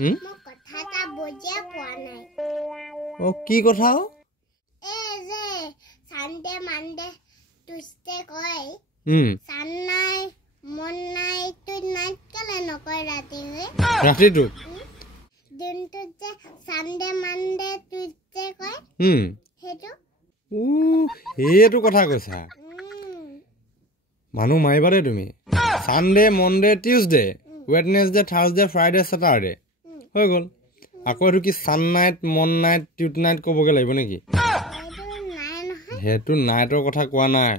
মই কথা এটা বুজিয়ে পোৱা নাই ও কি কথা এই যে সানডে মানডে টিউজডে কয় সান নাই মন নাই তুই নাই কেলে নকয় ৰাতিটো দিনটো যে সানডে মানডে টিউজডে কয় সেইটো কথা কৈছা মানুহ মাৰিবা দে তুমি Sunday Monday Tuesday Wednesday Thursday Friday Saturday হৈ গল আকৌ এটো কি sun night mon night tue night কবগে লাগিব নেকি হেতু নাইটৰ কথা কোৱা নাই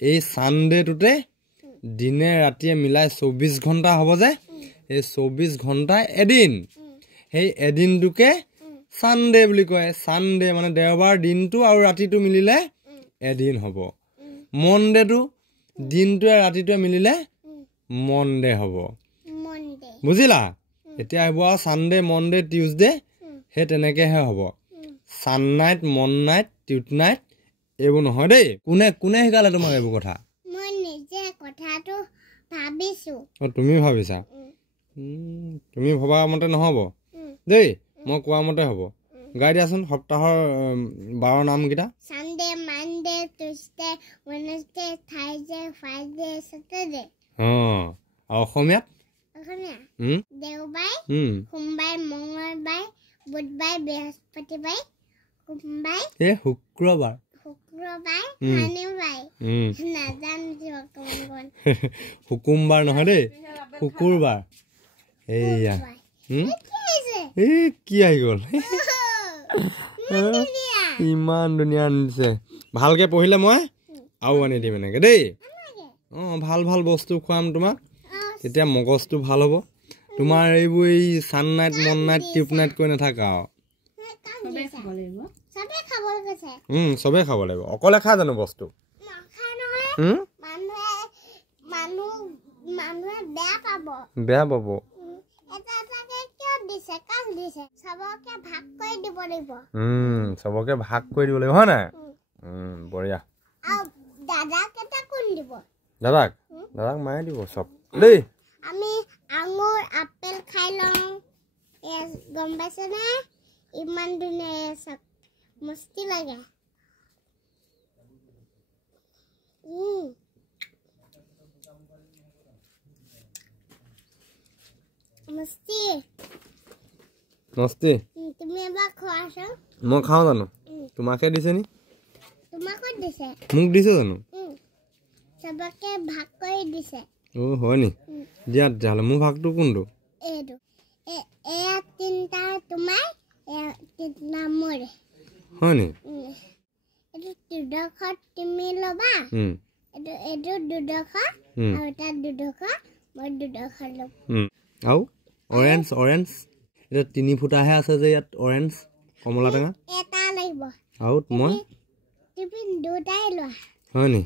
এই সানডে টুতে দিনে ৰাতিয়ে মিলাই 24 ঘন্টা হ'ব যে এই 24 ঘন্টা এদিন সেই এদিনটোকে সানডে বুলি কয় সানডে মানে দেওবাৰ দিনটো আৰু ৰাতিটো মিলিলে এদিন হ'ব মনডেটো দিনটোৱে ৰাতিটোৱে মিলিলে মনডে হ'ব বুজিলা এতিয়া হ'ব সানডে মনডে টিউজডে হে তেনেকেহে হ'ব সান night mon night tue night এইবোৰ নহয় দেই কোনে শিকালে তোমাক এইবোৰ কথা মই নিজে কথাটো ভাবিছো তুমি ভাবিছা তুমি ভবা মতে নহব দেই মই কোৱা মতে হ'ব গাই দিয়াচোন সপ্তাহৰ 12 নাম কিটা Sunday Monday Tuesday Wednesday Thursday Friday Saturday অসমীয়াত দেওবাৰ সোমবাৰ মঙ্গলবাৰ বুধবাৰ বৃহস্পতিবাৰ সোমবাৰ শুক্ৰবাৰ শনিবাৰ নাজানো শুকুমবাৰ নহয় দেই শুকুৰবাৰ এইয়া কি আহি গল ইমান ধুনীয়া আনিছে ভালকে পঢ়িলে মই আৰু আনি দিম এনেকে দেই ভাল ভাল বস্তু খুৱাম তোমাক তেতিয়া মগজটো ভাল হ'ব তোমাৰ এইবোৰ এই সান night mon night tube night কৈ নাথাকা সবে খাব লাগিব অকলে খা জানো বস্তু বেয়া পাব সবকে ভাগ কৰি দিব লাগিব হয় নাই বঢ়িয়া দাদাক মায়ে দিব সব দেই আমি আঙুৰ আপেল খাই লওঁ গম পাইছে না ইমান ধুনীয়া সব মস্তি লাগে মস্তি তুমি এবাৰ খোৱাছো মই খাওঁ জানো তোমাকে দিছে নি তোমাক দিছে মোক দিছে জানো সবকে ভাগ কৰি দিছে হয় নি দিয়া তেতিয়াহ'লে মোৰ ভাগটো কোনটো এইটো এয়া তিনটা তোমাৰ তিনটা মোৰ হয় নি এইটো দুডোখৰ তুমি ল'বা এইটো দুডোখৰ আৰু এটা দুডোখৰ মই দুডোখৰ ল'ম আৰু অৰেঞ্জ এটা 3 ফুটাহে আছে যে ইয়াত অৰেঞ্জ কমলা টেঙা এটা লাগিব আৰু মই তুমি দুটাই লোৱা হয় নি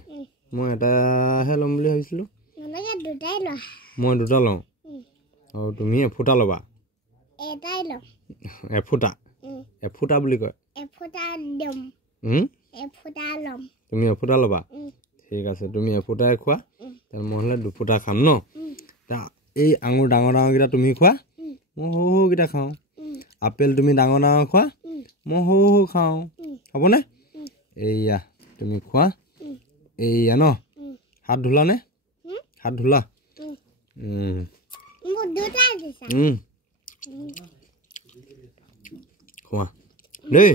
মই এটাহে ল'ম বুলি ভাবিছিলো দুটাই লোৱা মই দুটা লওঁ আৰু তুমি এফুটা ল'বা এটাই ল'ম এফুটা বুলি কয় এফুটা ল'ম তুমি এফুটা ল'বা ঠিক আছে তুমি এফুটাই খোৱা তেনে মই হ'লে দুফুটা খাম ন এই আঙুৰ ডাঙৰ কেইটা তুমি খোৱা মই সৰু কেইটা খাওঁ আপেল তুমি ডাঙৰ খোৱা মই সৰু খাওঁ হ'বনে এইয়া তুমি খোৱা এইয়া ন হাত ধুলা নে হাত ধুলা খোৱা দেই